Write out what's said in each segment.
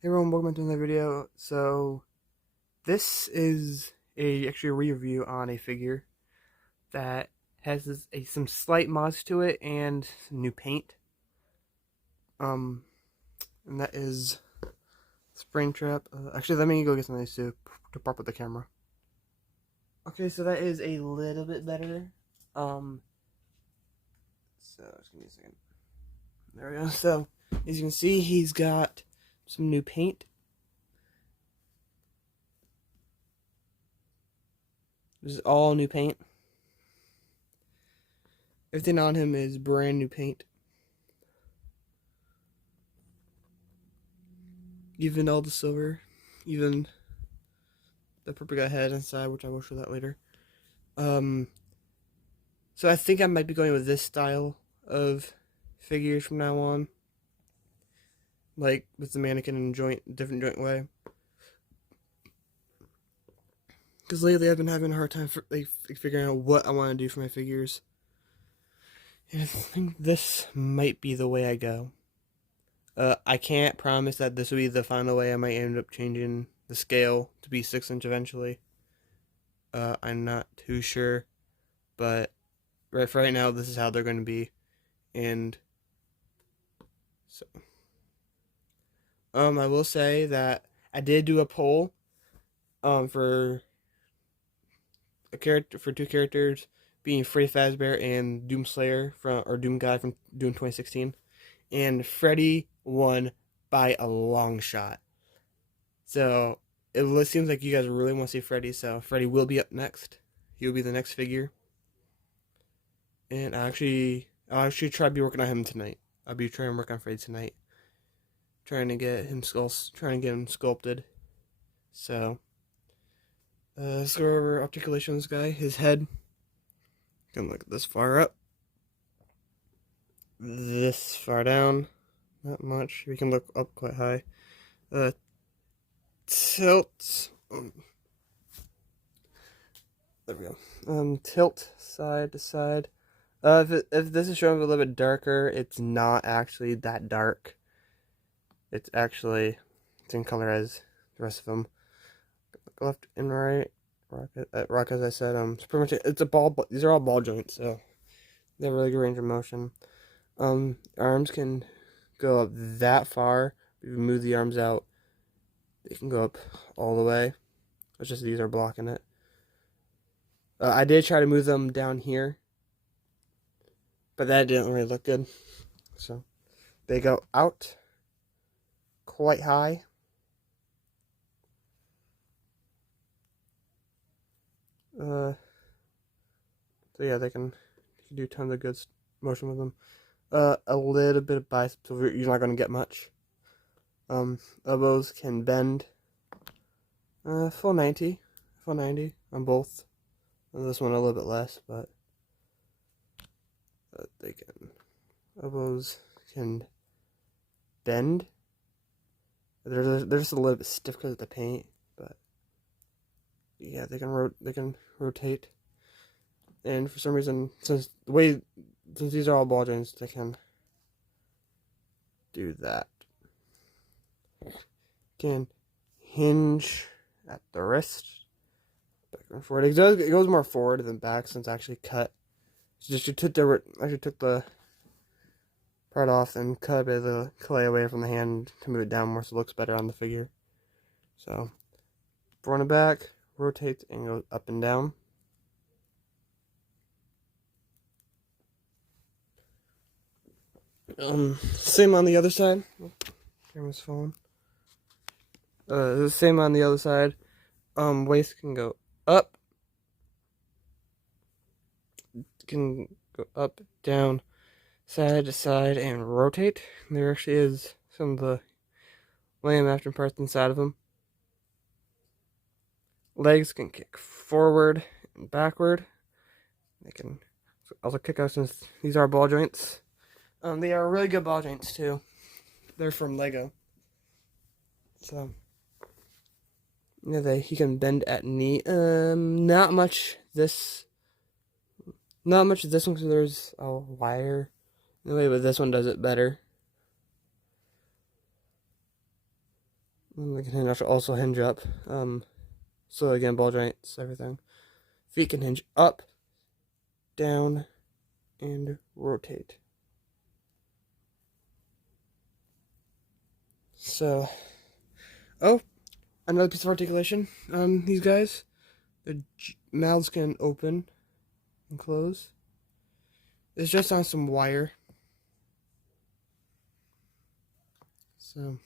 Hey everyone, welcome to another video. So this is actually a review on a figure that has some slight mods to it and some new paint. Um, and that is Springtrap. Actually, let me go get something to prop up the camera. Okay, so that is a little bit better. So just give me a second. There we go. So as you can see, he's got some new paint. This is all new paint. Everything on him is brand new paint. Even all the silver, even the purple guy head inside, which I will show that later. So I think I might be going with this style of figures from now on, like with the mannequin in different joint way. Because lately I've been having a hard time figuring out what I want to do for my figures, and I think this might be the way I go. I can't promise that this will be the final way. I might end up changing the scale to be 6-inch eventually. I'm not too sure, but for right now, this is how they're going to be, and so I will say that I did do a poll, for two characters, being Freddy Fazbear and Doomslayer Doom Guy from Doom 2016, and Freddy won by a long shot. So it seems like you guys really want to see Freddy, so Freddy will be up next. He'll be the next figure, and I'll actually try to be working on him tonight. I'll be trying to work on Freddy tonight, trying to get him sculpted. So let's go over articulation of this guy. His head can look this far up, this far down, not much. We can look up quite high. Tilt. There we go. Tilt side to side. If this is showing a little bit darker, it's not actually that dark. It's actually same color as the rest of them. Left and right. Rock, as I said, it's pretty much it's a ball. These are all ball joints, so they have really good range of motion. Arms can go up that far. If you move the arms out, they can go up all the way. It's just these are blocking it. I did try to move them down here, but that didn't really look good. So they go out quite high. So yeah, they can do tons of good motion with them. A little bit of biceps, so you're not going to get much. Elbows can bend. Full 90 on both. And this one a little bit less, but elbows can bend. They're just a little bit stiff because of the paint, but yeah, they can rotate. And for some reason, since these are all ball joints, they can do that. Can hinge at the wrist, back and forward. It goes more forward than back since I actually cut. Just took the part off and cut a bit of the clay away from the hand to move it down more so it looks better on the figure. So front and back, rotates and goes up and down. Same on the other side. Oh, camera's falling. The same on the other side. Waist can go up, down, side to side, and rotate. There actually is some of the lamb after parts inside of them. Legs can kick forward and backward. They can also kick out since these are ball joints. They are really good ball joints too. They're from Lego. So yeah, he can bend at knee. Not much this one because there's a wire in the way, but this one does it better. And they can also hinge up. So again, ball joints, everything. Feet can hinge up, down, and rotate. So, oh, another piece of articulation on these guys. Their mouths can open and close. It's just on some wire. So,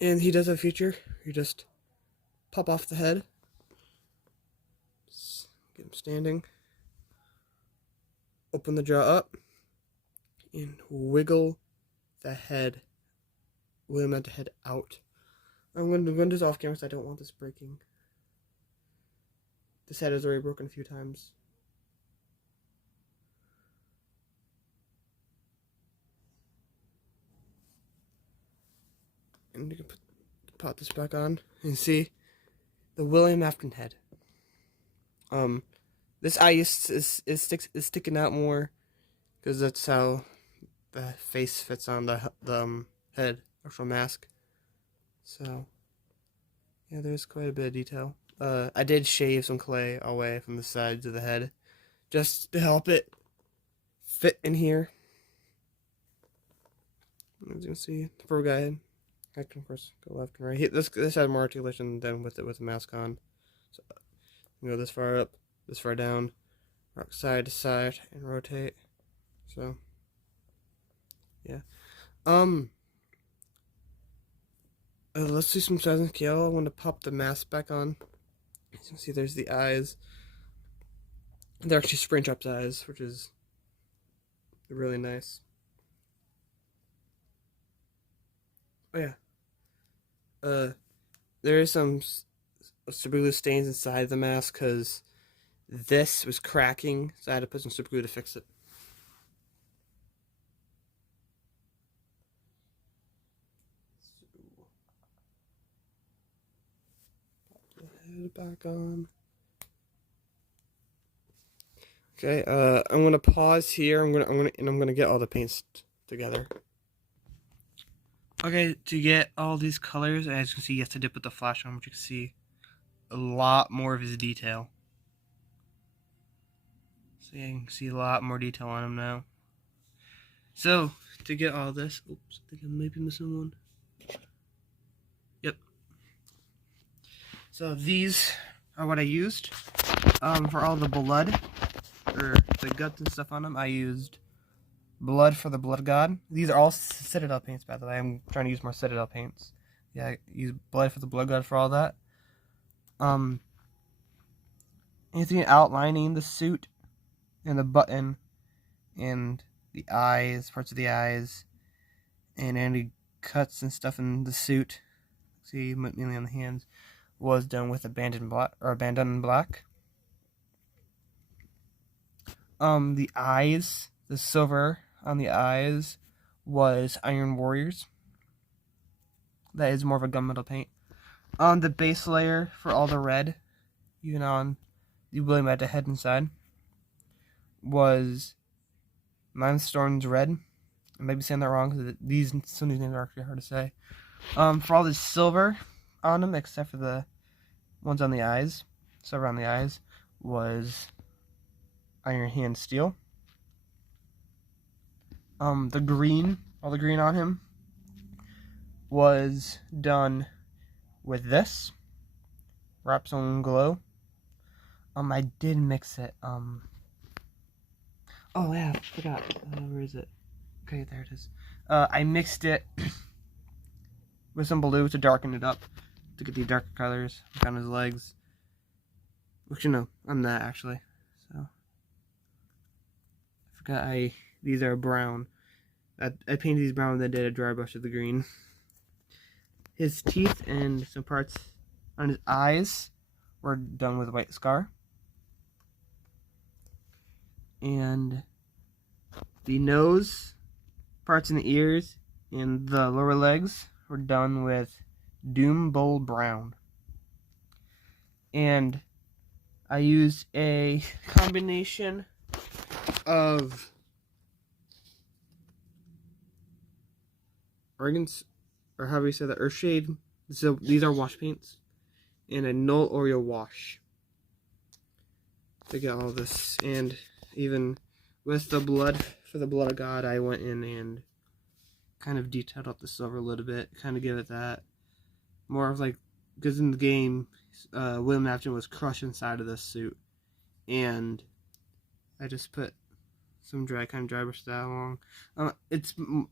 and he does a feature. You just pop off the head. Just get him standing. Open the jaw up. And wiggle the head. Wiggle the head out. I'm going to do this off camera because I don't want this breaking. This head is already broken a few times. And you can pop this back on and see the William Afton head. This eye is sticking out more because that's how the face fits on the head, actual mask. So yeah, there's quite a bit of detail. I did shave some clay away from the sides of the head just to help it fit in here. As you can see, the fur guy, I can of course go left and right. This has more articulation than with the mask on. So you go this far up, this far down, rock side to side, and rotate. So yeah. Let's do some size and scale. I want to pop the mask back on. As you can see, there's the eyes. They're actually Springtrap's eyes, which is really nice. Oh yeah. There is some super glue stains inside the mask because this was cracking, so I had to put some super glue to fix it. Pop the head back on. Okay, I'm gonna pause here. I'm gonna get all the paints together. Okay, to get all these colors, as you can see, yes, I did put the flash on, which you can see a lot more of his detail. So yeah, you can see a lot more detail on him now. So, to get all this, oops, I think I might be missing one. Yep. So these are what I used. For all the blood, or the guts and stuff on them, I used blood for the blood god. These are all Citadel paints, by the way. I'm trying to use more Citadel paints. Yeah, I use blood for the blood god for all that. Anything outlining the suit and the button and the eyes, parts of the eyes, and any cuts and stuff in the suit, see, mainly on the hands, was done with abandoned black. The eyes, the silver on the eyes was Iron Warriors. That is more of a gunmetal paint. On the base layer for all the red, even on the William Afton head inside, was Mindstorm's red. I may be saying that wrong because some of these names are actually hard to say. For all the silver on them, except for the ones on the eyes, silver on the eyes, was Iron Hand Steel. The green, all the green on him, was done with this Rapzone Glow. I did mix it. Oh yeah, I forgot. Where is it? Okay, there it is. I mixed it with some blue to darken it up to get the darker colors on his legs. Which, you know, on that actually. So I forgot these are brown. I painted these brown and then did a dry brush of the green. His teeth and some parts on his eyes were done with white scar. And the nose, parts in the ears, and the lower legs were done with Doom Bowl Brown. And I used a combination of Organs, or however you say that, Earthshade So these are wash paints and a null Oreo wash to get all this. And even with the blood, for the blood of God, I went in and kind of detailed up the silver a little bit, kind of give it that more of like, because in the game, William Afton was crushed inside of this suit, and I just put some dry brush that along.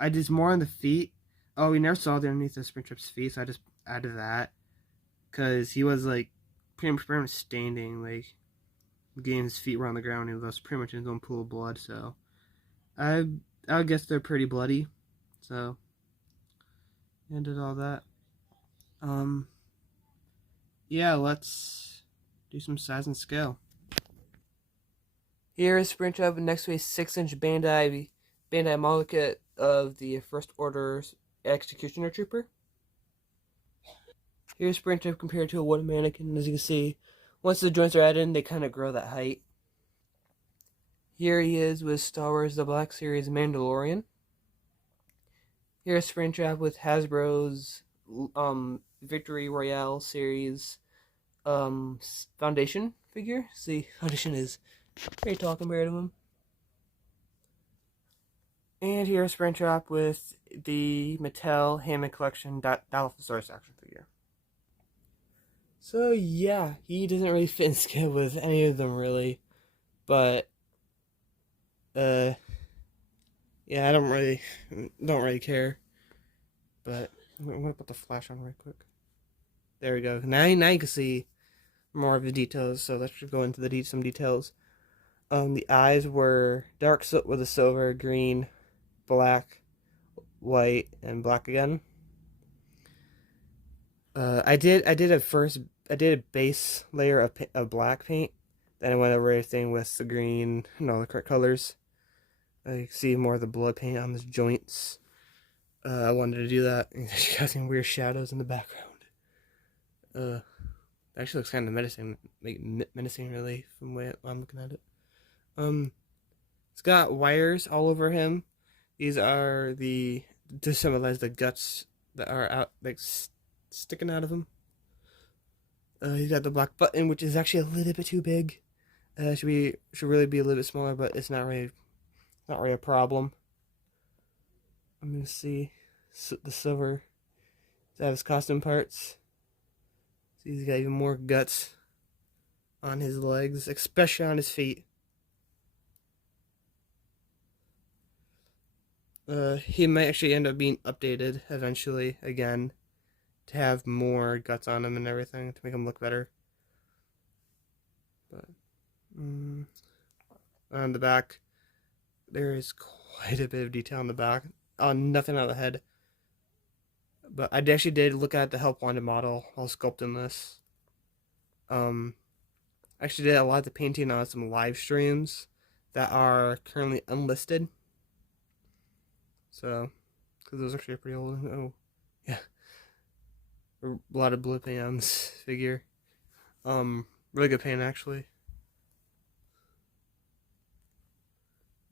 I did more on the feet. Oh, we never saw the underneath of Springtrap's feet, so I just added that because he was like pretty much standing, like getting his feet were on the ground. He was pretty much in his own pool of blood. So I guess they're pretty bloody. So I did all that. Yeah, let's do some size and scale. Here is Springtrap next to a 6-inch Bandai model kit of the First Order's Executioner Trooper. Here's Springtrap compared to a wooden mannequin. As you can see, once the joints are added in, they kind of grow that height. Here he is with Star Wars The Black Series Mandalorian. Here's Springtrap with Hasbro's Victory Royale series Foundation figure. See, Foundation is very tall compared to him. And here's Springtrap with the Mattel Hammond Collection Dilophosaurus action figure. So yeah, he doesn't really fit in scale with any of them really, but yeah, I don't really care. But I'm gonna put the flash on right quick. There we go. Now you can see more of the details. So let's just go into some details. The eyes were dark with a silver, green, black, white, and black again. I did a base layer of black paint. Then I went over everything with the green and all the correct colors. You can see more of the blood paint on the joints. I wanted to do that. You got some weird shadows in the background. It actually looks kind of menacing really from the way I'm looking at it. It's got wires all over him. These are to symbolize the guts that are out, like sticking out of him. He's got the black button, which is actually a little bit too big. Should really be a little bit smaller, but it's not really a problem. I'm gonna see the silver. Does have his costume parts. See, he's got even more guts on his legs, especially on his feet. He might actually end up being updated eventually again to have more guts on him and everything to make him look better. But on the back, there is quite a bit of detail on the back. Nothing on the head. But I actually did look at the Help Wanted model while sculpting this. I actually did a lot of the painting on some live streams that are currently unlisted. So, because those are actually pretty old. Oh, yeah. A lot of blue paint on this figure. Really good paint actually.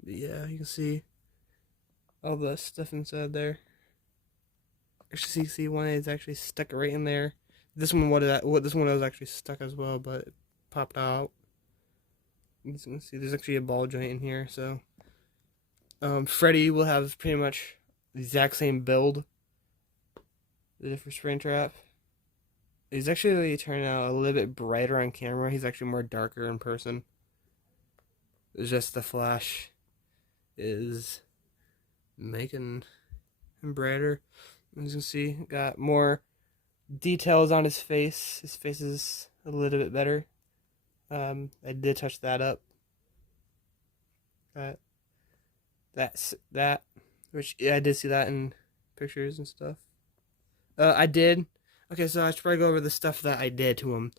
But yeah, you can see all the stuff inside there. Actually, see one is actually stuck right in there. This one was actually stuck as well, but it popped out. You can see there's actually a ball joint in here. So, Freddy will have pretty much the exact same build. The different Springtrap. He's actually turning out a little bit brighter on camera. He's actually more darker in person. It's just the flash is making him brighter. As you can see, got more details on his face. His face is a little bit better. I did touch that up. That, which yeah, I did see that in pictures and stuff. I did. Okay, so I should probably go over the stuff that I did to him.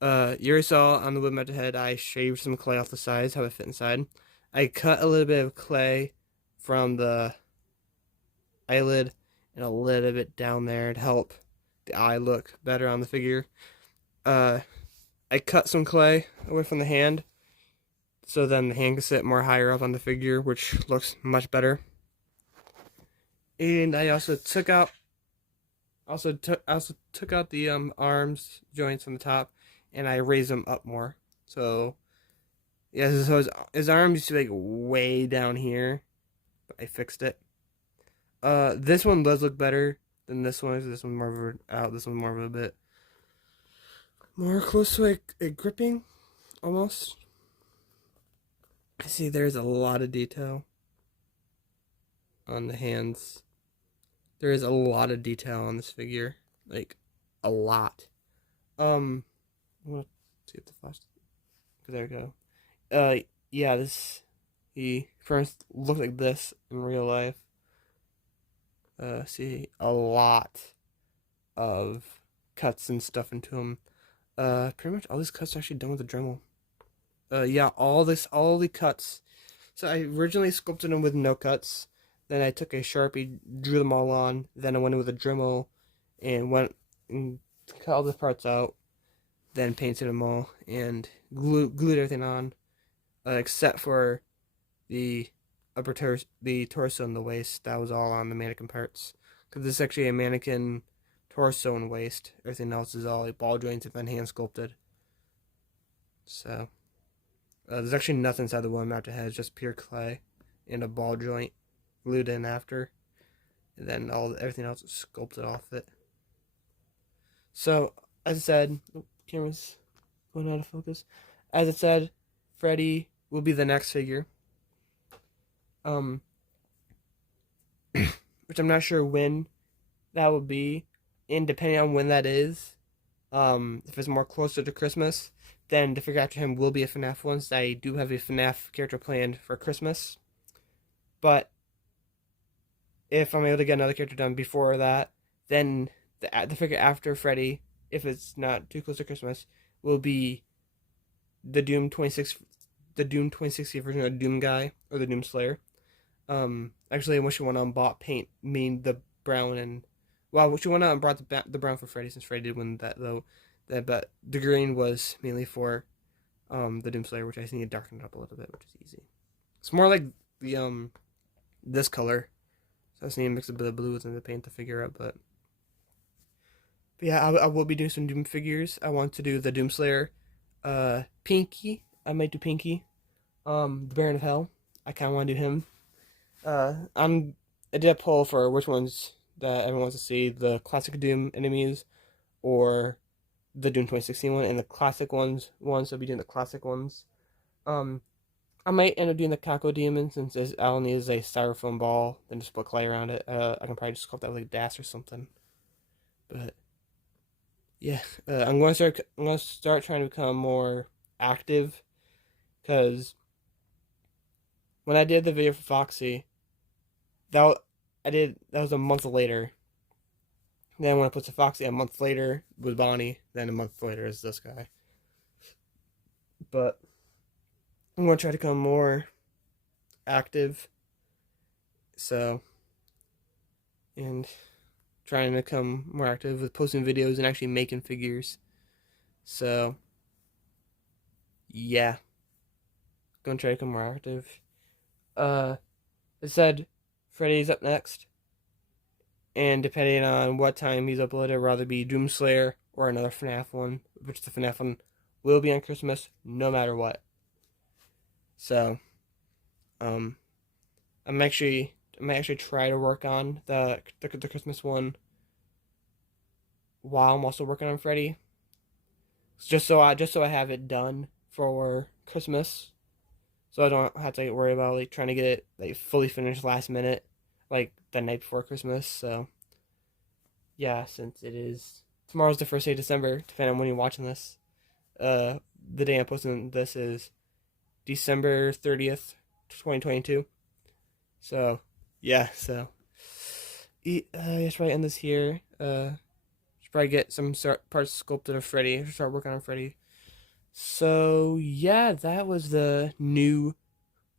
You already saw on the wood mounted head, I shaved some clay off the sides, how it fit inside. I cut a little bit of clay from the eyelid and a little bit down there to help the eye look better on the figure. I cut some clay away from the hand, so then the hand can sit more higher up on the figure, which looks much better. And I also took out Also took out the arms joints from the top, and I raised them up more. So yeah, so his arms used to be like way down here, but I fixed it. This one does look better than this one. This one's more of a out. This one's more of a bit more close to a gripping almost. See, there's a lot of detail on the hands. There is a lot of detail on this figure, like a lot. I'm gonna see if the flash. There we go. Yeah, he first looked like this in real life. See a lot of cuts and stuff into him. Pretty much all these cuts are actually done with the Dremel. Yeah, all the cuts. So I originally sculpted them with no cuts. Then I took a Sharpie, drew them all on. Then I went in with a Dremel, and went and cut all the parts out. Then painted them all and glued everything on, except for the the torso and the waist. That was all on the mannequin parts. Because this is actually a mannequin torso and waist. Everything else is all like ball joints and then hand sculpted. So there's actually nothing inside the one mounted head. It's just pure clay and a ball joint glued in after, and then everything else is sculpted off it. So as I said, camera's going out of focus. As I said, Freddy will be the next figure. Which I'm not sure when that will be, and depending on when that is, if it's more closer to Christmas, then the figure after him will be a FNAF one. So I do have a FNAF character planned for Christmas, but if I'm able to get another character done before that, then the figure after Freddy, if it's not too close to Christmas, will be the Doom 2060 version of Doom Guy or the Doom Slayer. Actually, I wish you went out and bought paint, the brown and well, I wish you went out and brought the brown for Freddy, since Freddy did win that though. But the green was mainly for the Doom Slayer, which I just need to darken it up a little bit, which is easy. It's more like the this color. So I just need to mix a bit of blue within the paint to figure out, but yeah, I will be doing some Doom figures. I want to do the Doom Slayer, Pinky. I might do Pinky. The Baron of Hell. I kind of want to do him. I did a poll for which ones that everyone wants to see: the classic Doom enemies or the Doom 2016 one. And the classic ones, so I'll be doing the classic ones. I might end up doing the Cacodemon, since all it needs is a styrofoam ball, then just put clay around it. I can probably just sculpt that with like Das or something. But yeah, I'm going to start trying to become more active, because when I did the video for Foxy, that was a month later. Then when I put to Foxy a month later with Bonnie, then a month later is this guy. But I'm going to try to become more active. So, and trying to become more active with posting videos and actually making figures. So, yeah. Gonna try to become more active. I said Freddy's up next. And depending on what time he's uploaded, it'd rather be Doomslayer or another FNAF one, which the FNAF one will be on Christmas no matter what. So, I might actually try to work on the Christmas one while I'm also working on Freddy, just so I have it done for Christmas, so I don't have to worry about like trying to get it like fully finished last minute, like the night before Christmas. So yeah, since tomorrow's the first day of December, depending on when you're watching this, the day I'm posting this is December 30th, 2022. So yeah, so just probably end this here. Should probably get some parts sculpted of Freddy. Start working on Freddy. So yeah, that was the new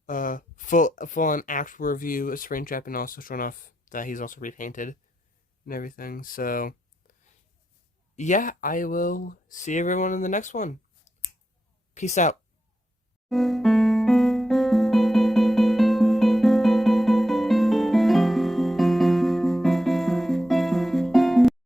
full on actual review of Springtrap, and also showing off that he's also repainted and everything. So yeah, I will see everyone in the next one. Peace out.